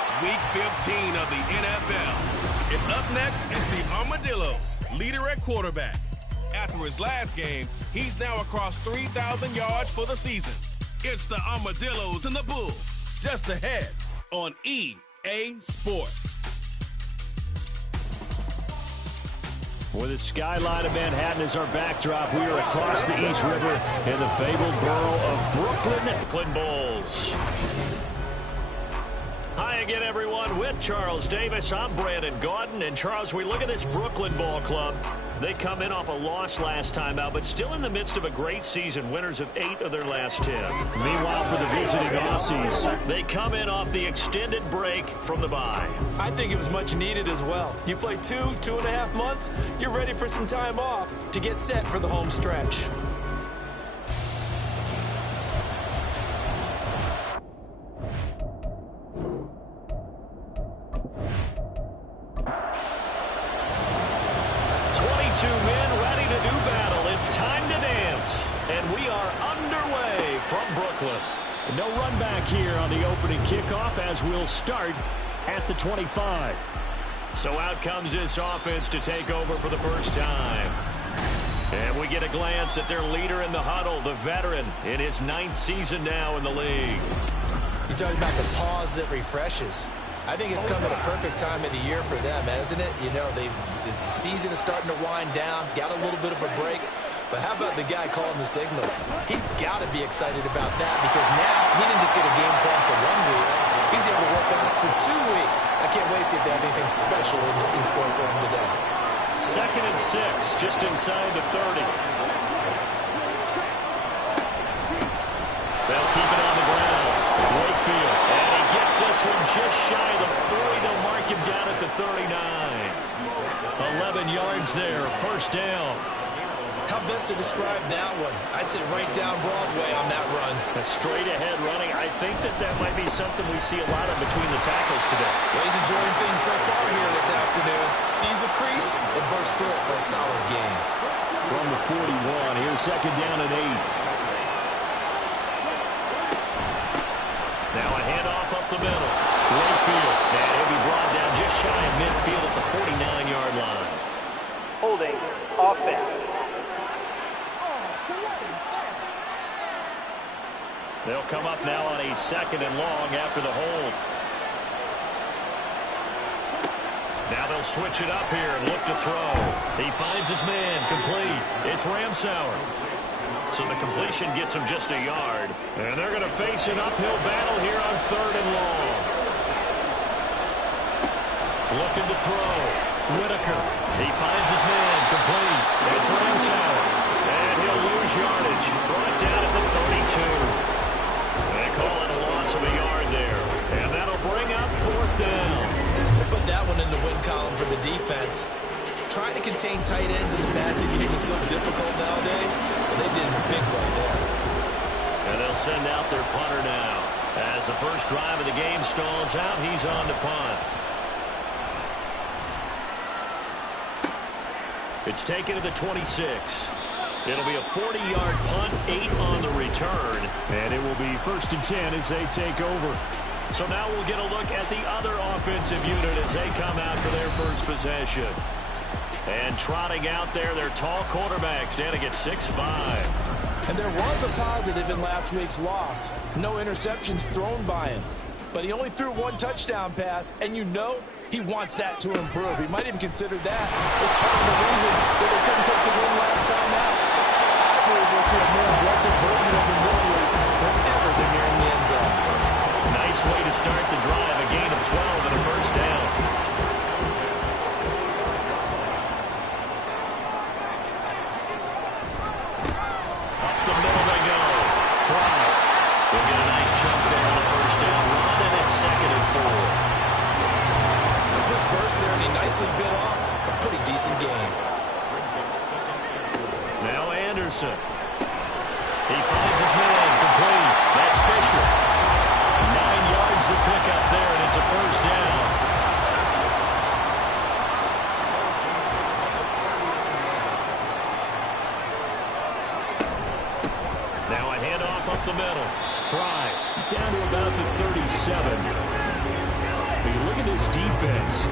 It's Week 15 of the NFL. And up next is the Armadillos, leader at quarterback. After his last game, he's now across 3,000 yards for the season. It's the Armadillos and the Bulls, just ahead on EA Sports. With the skyline of Manhattan as our backdrop, we are across the East River in the fabled borough of Brooklyn Bulls. Hi again, everyone. With Charles Davis, I'm Brandon Gaudin. And Charles, we look at this Brooklyn ball club. They come in off a loss last time out, but still in the midst of a great season, winners of 8 of their last 10. Meanwhile, for the visiting Aussies, they come in off the extended break from the bye. I think it was much needed as well. You play 2.5 months, you're ready for some time off to get set for the home stretch. Men ready to do battle. It's time to dance. And we are underway from Brooklyn. No run back here on the opening kickoff as we'll start at the 25. So out comes this offense to take over for the first time. And we get a glance at their leader in the huddle, the veteran in his 9th season now in the league. You're talking about the pause that refreshes. I think it's come at a perfect time of the year for them, hasn't it? You know, the season is starting to wind down, got a little bit of a break. But how about the guy calling the signals? He's got to be excited about that because now he didn't just get a game plan for 1 week. He's able to work on it for 2 weeks. I can't wait to see if they have anything special in store for him today. 2nd and 6, just inside the 30. They'll keep it on the ground. Wakefield. This one just shy of the 40. They'll mark him down at the 39. 11 yards there, first down. How best to describe that one? I'd say right down Broadway on that run. A straight ahead running. I think that might be something we see a lot of between the tackles today. Well, he's enjoying things so far here this afternoon. Sees a crease and bursts through it for a solid gain. From the 41, here's 2nd down and 8. Now a handoff up the middle. Wakefield. And he'll be brought down just shy of midfield at the 49-yard line. Holding offense. They'll come up now on a 2nd and long after the hold. Now they'll switch it up here and look to throw. He finds his man complete. It's Ramsauer. So the completion gets him just a yard. And they're going to face an uphill battle here on 3rd and long. Looking to throw. Whitaker. He finds his man complete. It's Ramsauer. And he'll lose yardage. Brought down at the 32. They call it a loss of a yard there. And that'll bring up 4th down. They put that one in the win column for the defense. Trying to contain tight ends in the passing game is so difficult nowadays, but they did in a big way there. And they'll send out their punter now. As the first drive of the game stalls out, he's on to punt. It's taken to the 26. It'll be a 40-yard punt, 8 on the return. And it will be 1st and 10 as they take over. So now we'll get a look at the other offensive unit as they come out for their first possession. And trotting out there, their tall quarterback standing at 6'5". And there was a positive in last week's loss. No interceptions thrown by him. But he only threw 1 touchdown pass, and you know he wants that to improve. He might even consider that as part of the reason that they couldn't take the win last time out. I believe we'll see a more aggressive version of him this week whenever they're near the end zone. Nice way to start the drive, a gain of 12 and a first down. Nicely bit off. A pretty decent game. Now Anderson. He finds his man complete. That's Fisher. 9 yards to pick up there, and it's a first down. Now a handoff up the middle. Fry down to about the 37. at this defense.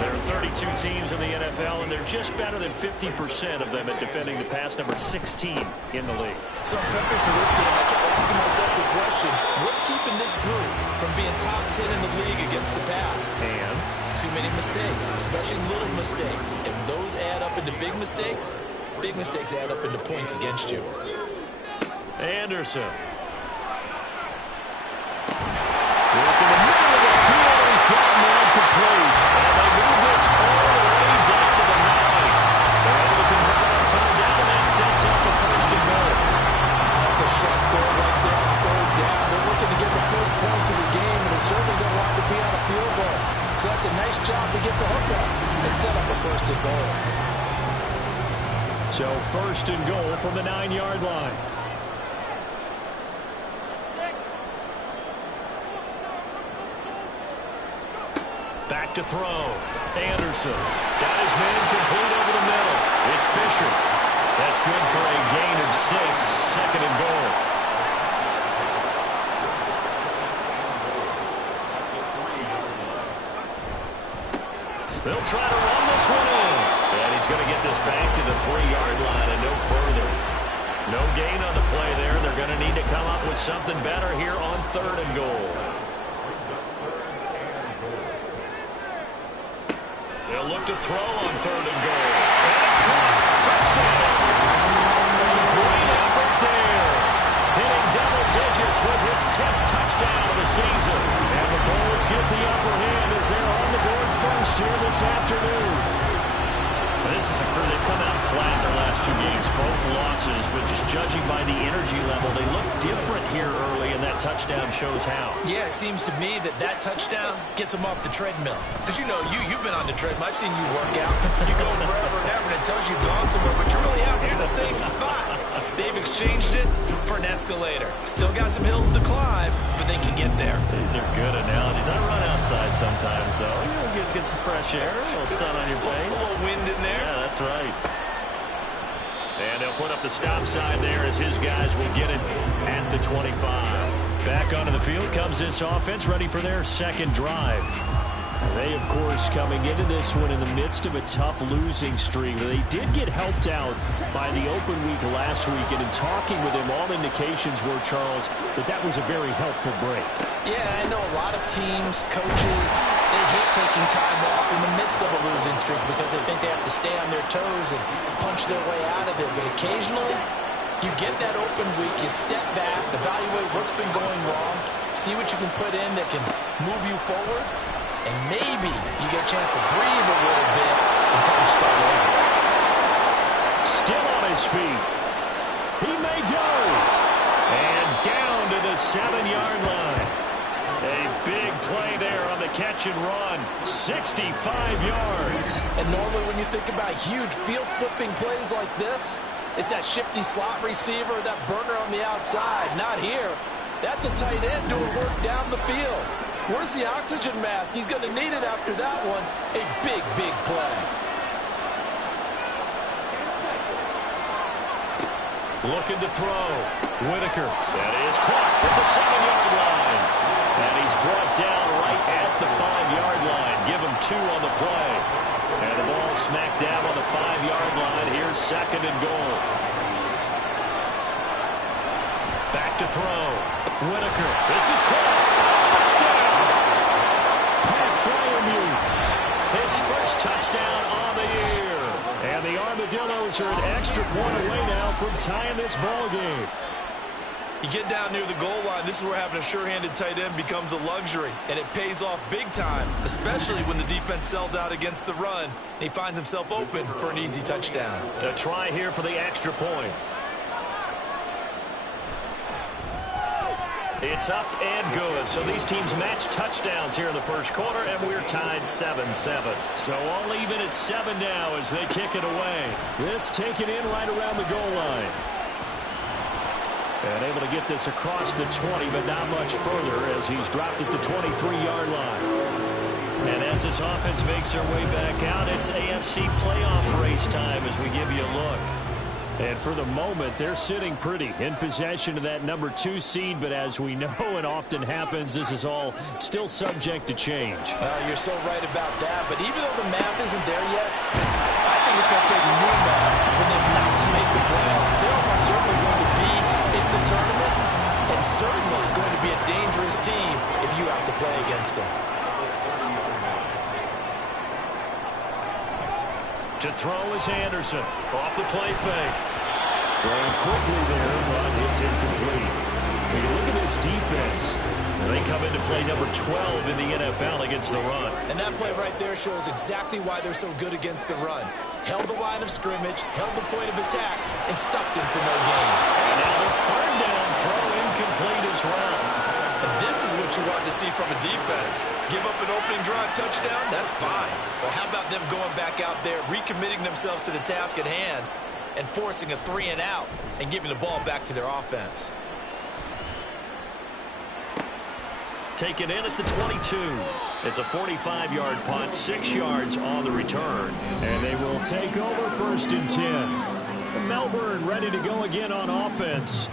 There are 32 teams in the NFL, and they're just better than 50% of them at defending the pass, number 16 in the league. So I'm prepping for this game. I kept asking myself the question, what's keeping this group from being top 10 in the league against the pass? And too many mistakes, especially little mistakes. And those add up into big mistakes. Big mistakes add up into points against you. Anderson. Working the middle of the field, and he's got man complete. And they move this all the way down to the 9. They're able to convert on 3rd down, and that sets up the 1st and goal. That's a sharp throw right there on 3rd down. They're looking to get the first points of the game, and they certainly don't want to be on a field goal. So that's a nice job to get the hook up and set up a 1st and goal. So 1st and goal from the 9-yard line. Back to throw. Anderson got his man complete over the middle. It's Fisher. That's good for a gain of 6. 2nd and goal. They'll try to run this one in. And he's going to get this back to the 3-yard line and no further. No gain on the play there. They're going to need to come up with something better here on 3rd and goal. They'll look to throw on 3rd and goal. And it's caught. Touchdown. Great effort there. Hitting double digits with his 10th touchdown of the season. And the Bulls get the upper hand as they're on the board first here this afternoon. This is a crew that come out flat their last 2 games, both losses, but just judging by the energy level, they look different here early, and that touchdown shows how. Yeah, it seems to me that touchdown gets them off the treadmill. Because, you know, you've been on the treadmill. I've seen you work out. You go forever and ever, and it tells you've gone somewhere, but you're really out here in the same spot. They've exchanged it for an escalator. Still got some hills to climb, but they can get there. These are good analogies. I run outside sometimes, though. You know, get some fresh air, a little sun on your face. A little wind in there. Yeah, that's right. And they'll put up the stop sign there as his guys will get it at the 25. Back onto the field comes this offense, ready for their 2nd drive. They, of course, coming into this one in the midst of a tough losing streak. They did get helped out by the open week last week, and in talking with him, all indications were, Charles, that was a very helpful break. Yeah, I know a lot of teams, coaches, they hate taking time off in the midst of a losing streak because they think they have to stay on their toes and punch their way out of it. But occasionally, you get that open week, you step back, evaluate what's been going wrong, see what you can put in that can move you forward, and maybe you get a chance to breathe a little bit and kind of start over. Still on his feet. He may go. And down to the 7-yard line. A big play there on the catch and run. 65 yards. And normally when you think about huge field-flipping plays like this, it's that shifty slot receiver, that burner on the outside. Not here. That's a tight end doing work down the field. Where's the oxygen mask? He's going to need it after that one. A big, big play. Looking to throw. Whitaker. That is caught at the 7-yard line. And he's brought down right at the 5-yard line. Give him 2 on the play. And the ball smacked down on the 5-yard line. Here's 2nd and goal. Back to throw. Whitaker. This is caught. Touchdown. Pat Fryermuth. His first touchdown on the year. And the Armadillos are an extra point away now from tying this ball game. You get down near the goal line, this is where having a sure-handed tight end becomes a luxury, and it pays off big time, especially when the defense sells out against the run, and he finds himself open for an easy touchdown. A try here for the extra point. It's up and good. So these teams match touchdowns here in the first quarter, and we're tied 7-7. So all even at 7 now as they kick it away. This taken in right around the goal line. And able to get this across the 20, but not much further as he's dropped at the 23-yard line. And as this offense makes their way back out, it's AFC playoff race time as we give you a look. And for the moment, they're sitting pretty in possession of that number 2 seed. But as we know, it often happens, this is all still subject to change. You're so right about that. But even though the math isn't there yet, I think it's going to take new math for them not to make the playoffs. They're almost certainly going to be in the tournament and certainly going to be a dangerous team if you have to play against them. To throw is Anderson. Off the play fake. Throwing quickly there, but it's incomplete. When you look at this defense, they come into play number 12 in the NFL against the run. And that play right there shows exactly why they're so good against the run. Held the line of scrimmage, held the point of attack, and stuffed him for no gain. And now the third down throw incomplete as well. And this is what you want to see from a defense. Give up an opening drive touchdown, that's fine. But how about them going back out there, recommitting themselves to the task at hand, and forcing a 3-and-out and giving the ball back to their offense? Taken in at the 22. It's a 45-yard punt, 6 yards on the return. And they will take over 1st and 10. Melbourne ready to go again on offense.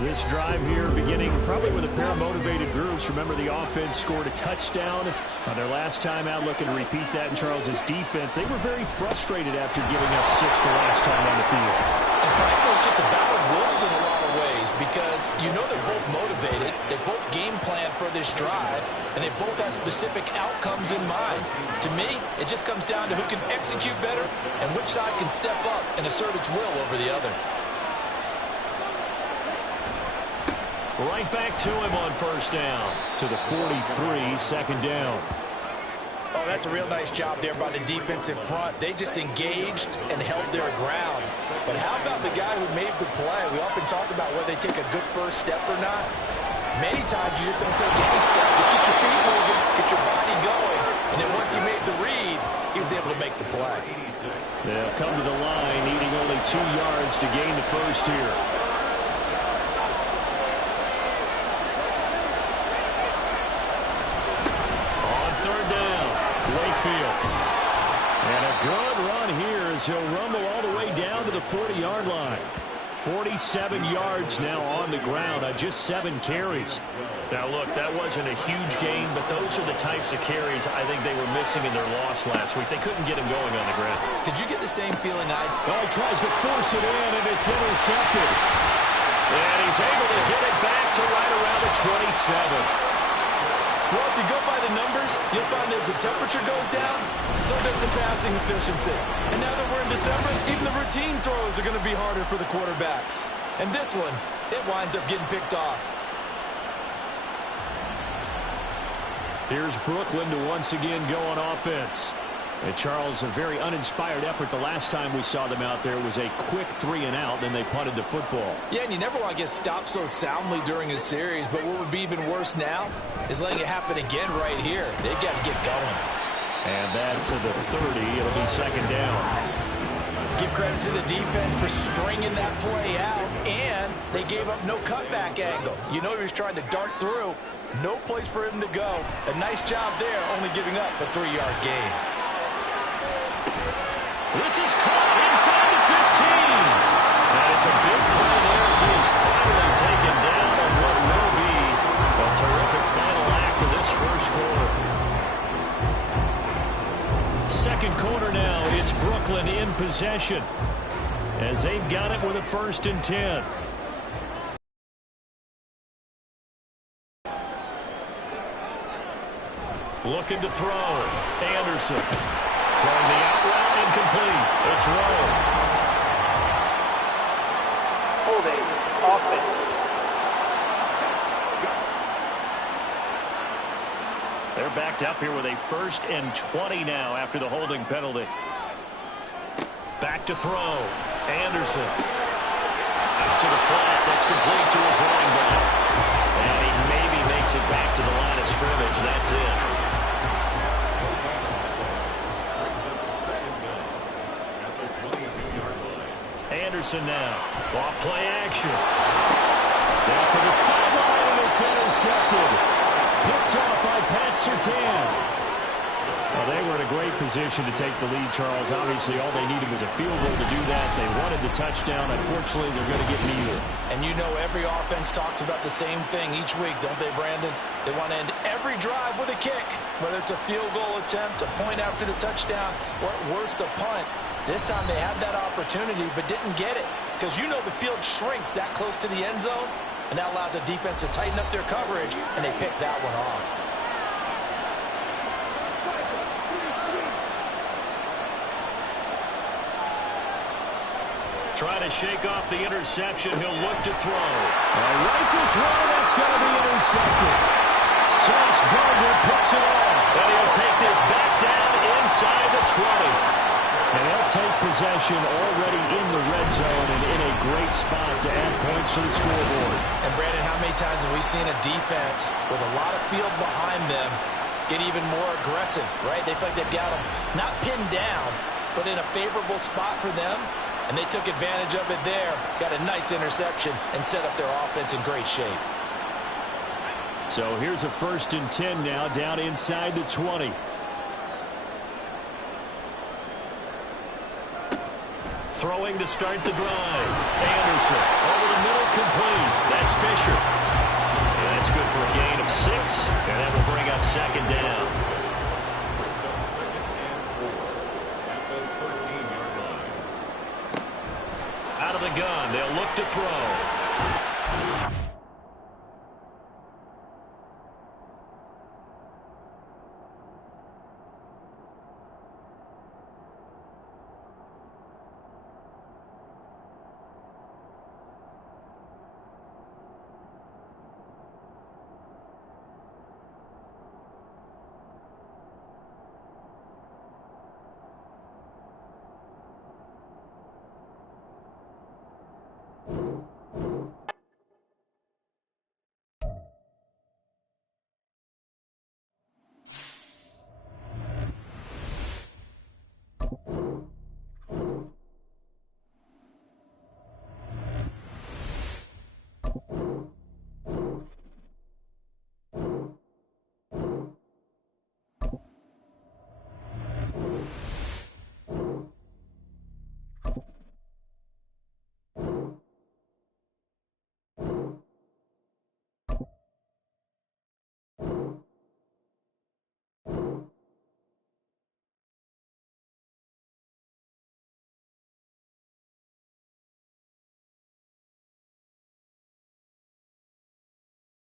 This drive here beginning probably with a pair of motivated groups. Remember, the offense scored a touchdown on their last time out. Looking to repeat that in Charles's defense. They were very frustrated after giving up 6 the last time on the field. And frankly, it's just a battle of wills in a lot of ways because you know they're both motivated. They both game plan for this drive, and they both have specific outcomes in mind. To me, it just comes down to who can execute better and which side can step up and assert its will over the other. Right back to him on 1st down. To the 43, 2nd down. Oh, that's a real nice job there by the defensive front. They just engaged and held their ground. But how about the guy who made the play? We often talk about whether they take a good first step or not. Many times you just don't take any step. Just get your feet moving, get your body going. And then once he made the read, he was able to make the play. They'll come to the line, needing only 2 yards to gain the first here. And a good run here as he'll rumble all the way down to the 40-yard line. 47 yards now on the ground on just 7 carries. Now, look, that wasn't a huge gain, but those are the types of carries I think they were missing in their loss last week. They couldn't get him going on the ground. Did you get the same feeling I... Oh, he tries to force it in, and it's intercepted. And he's able to get it back to right around the 27. Well, if you go by the numbers, you'll find as the temperature goes down, so does the passing efficiency. And now that we're in December, even the routine throws are going to be harder for the quarterbacks. And this one, it winds up getting picked off. Here's Brooklyn to once again go on offense. And Charles, a very uninspired effort. The last time we saw them out there was a quick 3-and-out, then they punted the football. Yeah, and you never want to get stopped so soundly during a series, but what would be even worse now is letting it happen again right here. They've got to get going. And that to the 30. It'll be 2nd down. Give credit to the defense for stringing that play out, and they gave up no cutback angle. You know he was trying to dart through. No place for him to go. A nice job there, only giving up a 3-yard gain. This is caught inside the 15. And it's a big play there as he is finally taken down on what will be a terrific final act of this first quarter. 2nd quarter now, it's Brooklyn in possession as they've got it with a 1st and 10. Looking to throw. Anderson. Throwing the out route, incomplete. It's Rowe. Holding, offense. They're backed up here with a 1st and 20 now after the holding penalty. Back to throw. Anderson. Out to the flat. That's complete to his running back. And he maybe makes it back to the line of scrimmage. That's it. Anderson now. Off play action. Down to the sideline, and it's intercepted. Picked off by Pat Surtain. Well, they were in a great position to take the lead, Charles. Obviously, all they needed was a field goal to do that. They wanted the touchdown. Unfortunately, they're going to get neither. And you know every offense talks about the same thing each week, don't they, Brandon? They want to end every drive with a kick, whether it's a field goal attempt, a point after the touchdown, or at worst, a punt. This time they had that opportunity but didn't get it because you know the field shrinks that close to the end zone, and that allows the defense to tighten up their coverage, and they picked that one off. Trying to shake off the interception. He'll look to throw. Rifles one. That's going to be intercepted. Sauce Gardner picks it off. And he'll take this back down inside the 20. And they'll take possession already in the red zone and in a great spot to add points to the scoreboard. And, Brandon, how many times have we seen a defense with a lot of field behind them get even more aggressive, right? They feel like they've got them not pinned down, but in a favorable spot for them. And they took advantage of it there, got a nice interception, and set up their offense in great shape. So here's a 1st and 10 now, down inside the 20. Throwing to start the drive. Anderson over the middle, complete. That's Fisher. And that's good for a gain of 6, and that will bring up 2nd down. Out of the gun, they'll look to throw.